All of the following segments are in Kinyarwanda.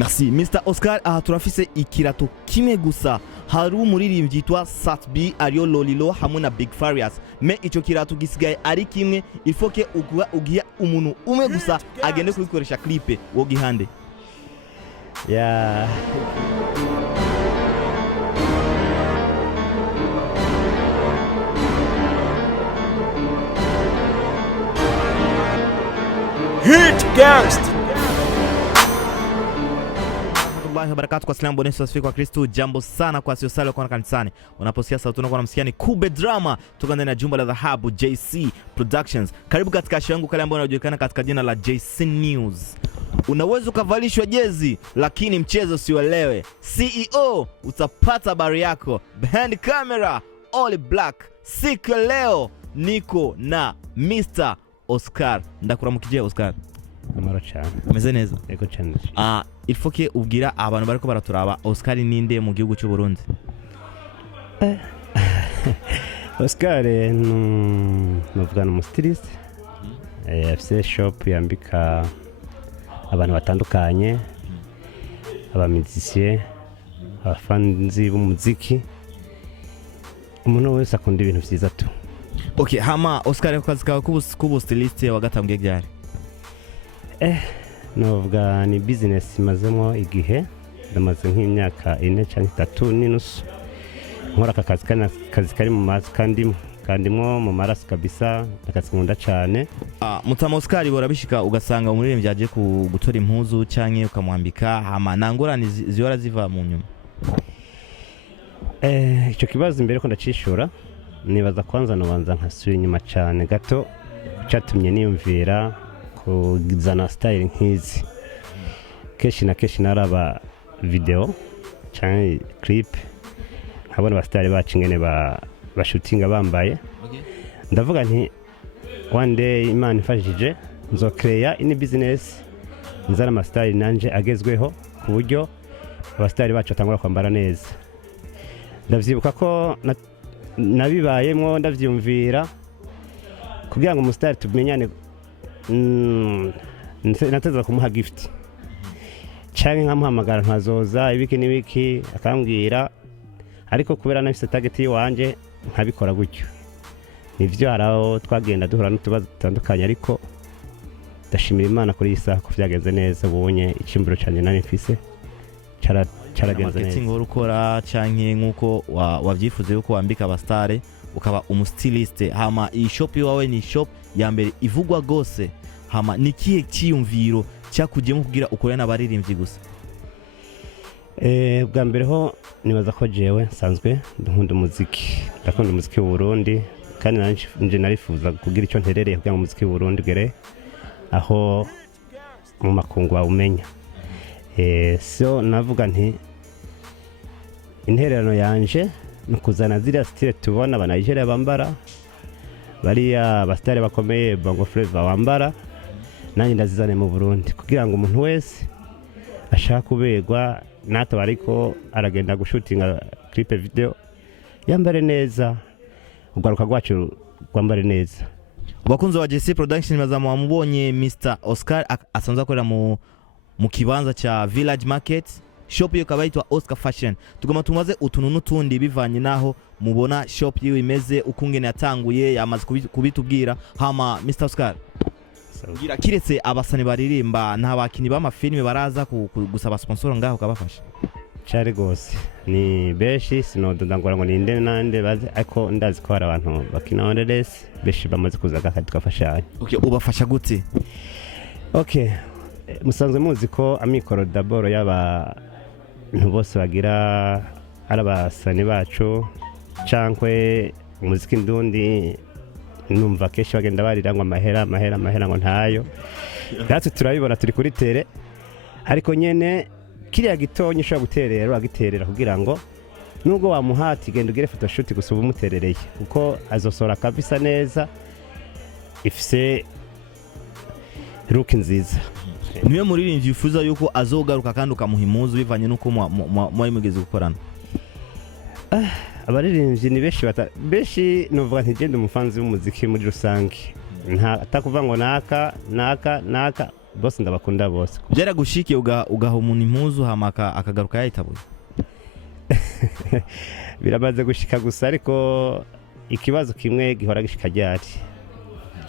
Merci Mr Oscar. Aha turafise ikirato kimwe gusa. Hari umuririmbyi yitwa Satbi ariyo Lolilo hamwe na Big Farious. Me ico kirato gisigaye ari kimwe, il faut que ugiya umuntu umwe gusa agende kubikoresha clip wo gihande. Yeah. Hit Gangst. Barakatu kwa Islam bonesi wasifi kwa Kristo. Jambo sana kwa siosali kwa kanisani. Unaposikia sauti unakuwa unamsikia ni Kube Drama kutoka ndani ya jumba la dhahabu JC Productions. Karibu katika show yangu kale ambayo inajulikana katika jina la JC News. Unaweza kuvalishwa jezi lakini mchezo usiuelewe. CEO utapata habari yako. Behind camera all black. Siku leo niko na Mr Oscar. Ndakuramukije Oscar. Amaro cyane. Ameze neza. Yego cyane. Il faut que ubwira abantu bariko baraturaba Oscar ninde mu gihugu cy'u Burundi. Oscar nuvuga no stylist. Afise shop Yambika abantu batandukanye. Abamizisiye, abafanzi b'umuziki. Umuntu wese akunda ibintu vyiza tu. Okay, hama Oscar akazi kawe kubu stylist wagatambwe byari. Novuga ni business mazemo igihe ndamaze nk'imyaka 4 cyangwa 3 n'inusu nkora akazi kari mu mazi kandimwo mu maraso kabisa akazi nkunda cyane. Mutama Oscar borabishika ugasanga umuririmbyi yaje gutora impuzu cyangwa ukamwambika hama nangorane zihora ziva mu nyuma. Icyo kibazo imbere ko ndacishura nibaza kwanza nobanza nkasubira inyuma cyane gato cyatumye niyumvira kuzana style nk'izi. Keshi naraba video cyangwa clip nkabona abastyle bacu ngene ba shooting bambaye. Ndavuga nti one day Imana ifashije nzo create in business nzana amastyle nanje agezweho ku buryo abastyle bacu batangura kwambara neza. Ndavyibuka ko nabibayemo ndavyumvira kugira ngo umustyle tumenyane. Nateza kumuha gift cyane nkamuhamagara nkazoza ibiki n'ibiki akambwira, ariko kubera nafise target yiwanje nkabikora gutyo. Nivyo haraho twagenda duhura n'utubazo dutandukanye, ariko ndashimira Imana kuri isaha ko vyagenze neza. Ubonye ikimbiro cyane nari mfise cyaragenze neza. Marketing urukora cyane nkuko wavyifuze yuko wambika abastare ukaba umustylist. Hama iyi shop yawe ni shop ya mbere ivugwa gose. Hama nikihe cyiyumviro cyakugiyemo kugira ukore n'abaririmbyi gusa? Bwa mbere ho nibaza ko jewe nsanzwe ndakunda umuziki w'u Burundi, kandi nanje narifuza kugira icyo nterereye kugira ngo umuziki w'u Burundi gere aho mu makungu bawumenya. So navuga nti intererano yanje nukuzana ziriya style tubona aba Nigeria bambara, bariya abastyle bakomeye bongo flavor bambara, nanjye ndazizane mu Burundi kugira ngo umuntu wese ashaka kubegwa nato ariko aragenda gushutinga clip video yambare neza, ugaruka gwacu kwambare neza. Bakunze wa JC Production bazamu wamubonye Mr Oscar asanzwe akorera mu kibanza cha Village Market. Shop yo kabaitwa Oscar Fashion. Tugoma tumaze utuntu n'utundi bivanye naho mubona shop yiwe imeze ukungene yatanguye yamaze kubitubwira. Hama Mr Oscar gira kiretse abasani baririmba n'abakini b'amafilme baraza gusaba sponsor ngaho kabafasha cyari gose. Ni beshi sinodonda ngora ngo ninde nande baze, ariko ndazi ko hari abantu bakina ondes beshi bamaze kuzaga kandi tukafashanya. Okay, ubafasha gute? Okay, musanzwe muzi ko amikoro d'abord yaba bose bagira arabasani bacu cankwe umuziki ndundi numva keshi bagenda barira ngo amahera ngo ntayo. Natwe turabibona turi kuri tere, ariko nyene kiriya gitonye ushobora guterera agiterera kugira ngo nubwo wamuhati genda ugire photoshoot gusuba umuterereye, kuko azosora kabisa neza ifise look nziza. Niwe muririmbyi yifuza yuko azogaruka kandi ukamuhimuza bivanye nuko mwari mugeze gukorana? Abaririmbyi ni beshi nuvuga nti genda umufanzi w'umuziki muri rusange, nta atakuva ngo naka bose ndabakunda bose. Byara gushike ugaha umuntu impuzu hamaka akagaruka yayitabuye. Biramaze gushika gusa ariko ikibazo kimwe gihora gishika ryari.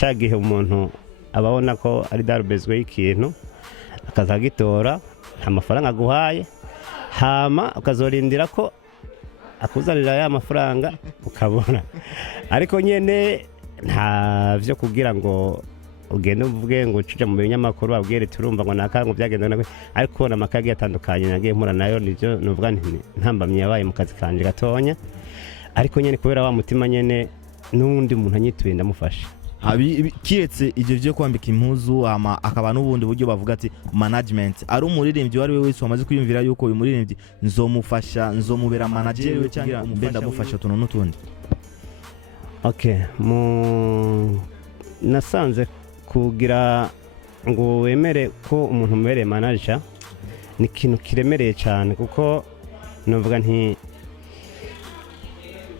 Cagihe umuntu ababona ko ari darubezwe y'ikintu akazagitora nta mafaranga aguhaye hama ukazorindira ko akuzanira ya mafaranga ukabona, ariko nyene nta vyo kugira ngo ugende uvuge ngo ucije mu binyamakuru babwire turumva ngo nakango byagenda nako, ariko namakagi yatandukanye nagiye mpura nayo nivyo nuvuga nti ntambamye yabaye mu kazi kanje gatonya, ariko nyene kubera wa mutima nyene n'undi muntu anyituye ndamufasha. Kiretse ivyo vyo kwambika impuzu akaba n'ubundi buryo bavuga ati management ari umuririmbyi wari we wese wamaze kwiyumvira yuko uyu muririmbyi nzomufasha nzomubera manager we cyangwa mbenda mufasha tuno n'utundi. Okay, nasanze kugira ngo wemere ko umuntu mbere manager ni ikintu kiremereye cyane, kuko novuga nti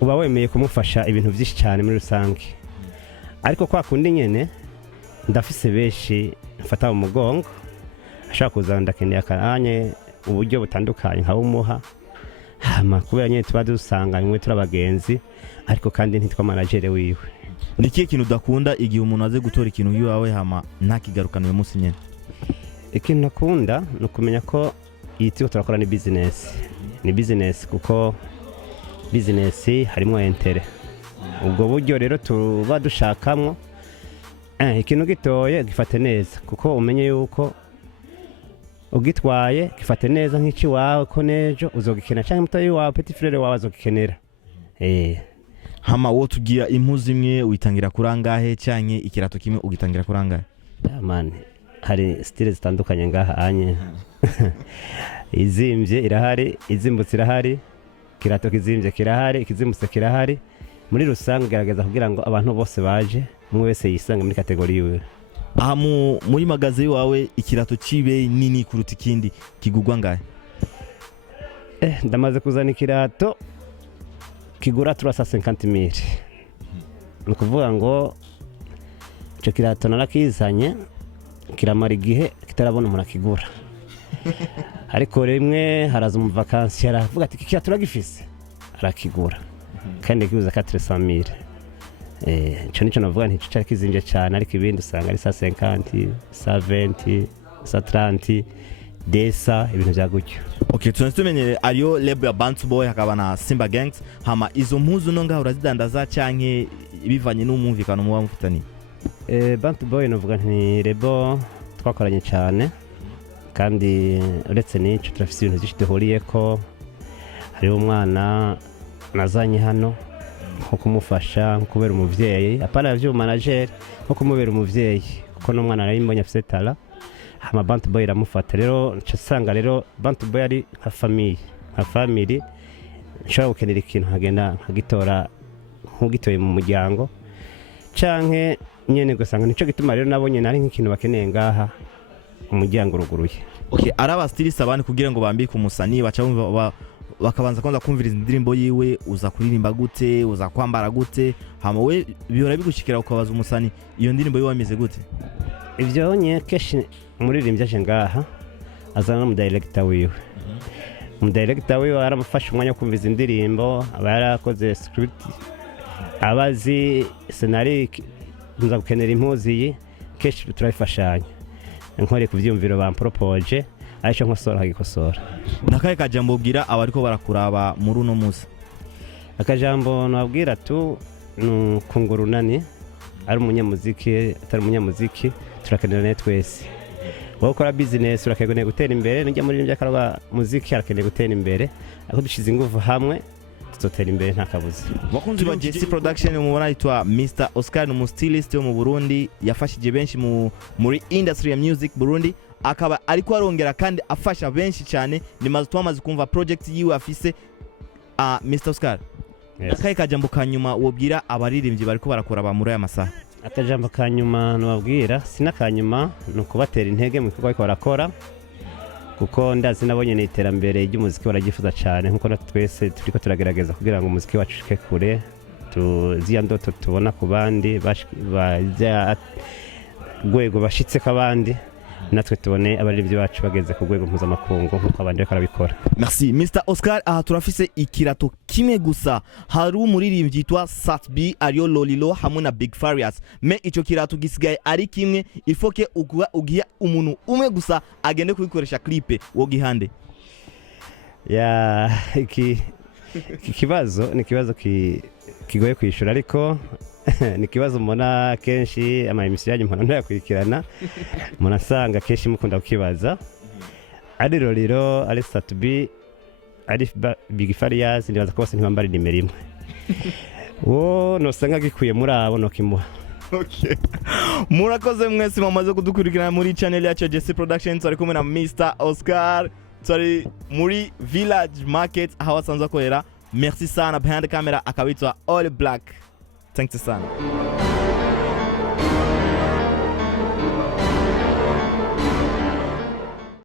uba wemeye kumufasha ibintu byinshi cyane muri rusange, ariko kwa kundi nyene ndafise benshi mfata mu mugongo ashaka kuzandakeneye akanye uburyo butandukanye nka umuha hama kubera nyene tuba dusanganywe turabagenzi, ariko kandi ntitwa manager wiwe. Nikiye kintu udakunda igihe umuntu aze gutora ikintu yiwawe hama ntakigarukana uyu munsi nyene? Ikintu nakunda no kumenya ko yitiwe turakora ni business kuko business harimo intere. Ubwo buryo rero tuba dushakamwo ikintu gitoye gifate neza, kuko umenye yuko ugitwaye gifate neza nk'iki wawe ko nejo uzogikena cyangwa mutoyi wawe petit frère wawe azogikenera. Hama wo tugira impuzu imwe uyitangira kurangahe cyanye ikirato kimwe ugitangira kurangahe? Man, hari style zitandukanye ngaha anye. Izimvye irahari, izimbutse irahari, kirato kizimvye kirahari, ikizimbutse kirahari. Muri rusange gerageza kugira ngo abantu bose baje umwe wese yisange muri kategori yiwe. Aha muri magaze wawe ikirato cibe nini kuruta ikindi kigugwa ngahe? Ndamaze kuzana ikirato kigura 350,000. Nukuvuga ngo ico kirato narakizanye kiramara igihe kitarabona umuntu akigura. Ariko rimwe haraza mu vacances aravuga ati kirato turagifise arakigura kandi kibuza 400,000. Ico nico navuga nti cyo kizinje cyane, ariko ibindi usanga ari 150, 120, 130 desa ibintu bya gutyo. Okay, tumenye ariyo label ya Bantu Boy hakaba na Simba Gangs. Hama izo mpuzu no ngaho urazidandaza cyanke bivanye n'umumvikano muba mufitani? Bantu Boy navuga nti rebo twakoranye cyane, kandi uretse n'icyo turafise ibintu byinshi duhuriye ko. Hari umwana nazanye hano nko kumufasha nko kubera umuvyeyi, apana byo manager nko kumubera umuvyeyi, kuko n'umwana nari mbonye afise tala. Hama Bantu Boy iramufata rero nsanga rero Bantu Boy ari nka family nshobora gukenera ikintu nkagenda nkagitora nkugitoye mu muryango canke nyene gusanga nico gituma rero nabonye nari nk'ikintu bakeneye ngaha umuryango ruguruye. Okay, araba stylist abandi kugira ngo bambike umusani baca bakabanza kwanza kumviriza indirimbo yiwe, uza kuririmba gute, uza kwambara gute, hama we bihora bigushikira ukabaza umusani iyo ndirimbo yiwe ameze gute? Ivyo nye keshi muririmbye aje ngaha azana mu director wiwe. Mu director wiwe aramufasha umwanya kumviza indirimbo, aba yarakoze script, abazi scenario nza gukenera impuzu iyi keshi turayifashanya. Nkore kuvyumviro bampropose aisha nkosora hagikosora. Nakaye kajambo ubwira abariko barakuraba muri uno musi? Akajambo nabwira tu kungurunani ari umunyamuziki atari umunyamuziki turakenera twese. Wakora business urakeneye gutera imbere, n'ijya muri by'akarwa muziki arakeneye gutera imbere, ako dushize ingufu hamwe tuzotera imbere nta kabuza. Bakunzi ba JC Production mubona yitwa Mr Oscar no stylist yo mu Burundi, yafashije benshi muri industry ya music Burundi, akaba ariko arongera kandi afasha benshi cyane. Ni maze twamaze kumva project yiwe afise. Mr Oscar, akaye kajambo kanyuma wobwira abaririmbyi bariko barakora ba muri aya masaha? Akajambo kanyuma nubabwira sina kanyuma nuko batera intege mu bikorwa barakora, kuko ndazi nabonye ni iterambere ry'umuziki baragifuza cyane, nkuko twese turiko turagerageza kugira ngo umuziki wacu ushike kure, tuziya ndoto tubona ku bandi bajya gwego bashitse kabandi. natwe tubone abaririmbyi bacu bageze ku rwego mpuzamakungu nk'uko abandi bariko barabikora. Merci Mr Oscar. Aha turafise ikirato kimwe gusa, hari umuririmbyi yitwa Satbi ariyo Lolilo hamwe na Big Farious, me ico kirato gisigaye ari kimwe, il faut que ugiye umuntu umwe gusa agende kubikoresha clip wo gihande. Ya kibazo ni kibazo kigoye kwishura, ariko ni kibazo mbona kenshi ama emission yanyu mbona ndayakurikirana mbona asanga kenshi mukunda kukibaza. Ari Lolilo, ari Satbi, ari Big Farious, ndibaza ko bose ntibambara nimero imwe. Nosanga gikuye muri abo no kimuha. Okay. Murakoze mwese mamaze kudukurikirana muri channel yacu JC Productions, ari kumwe na Mr Oscar. Sorry, muri Village Market aho asanzwe akorera. Merci sana. Behind the camera akabitwa All Black. Thanks sana.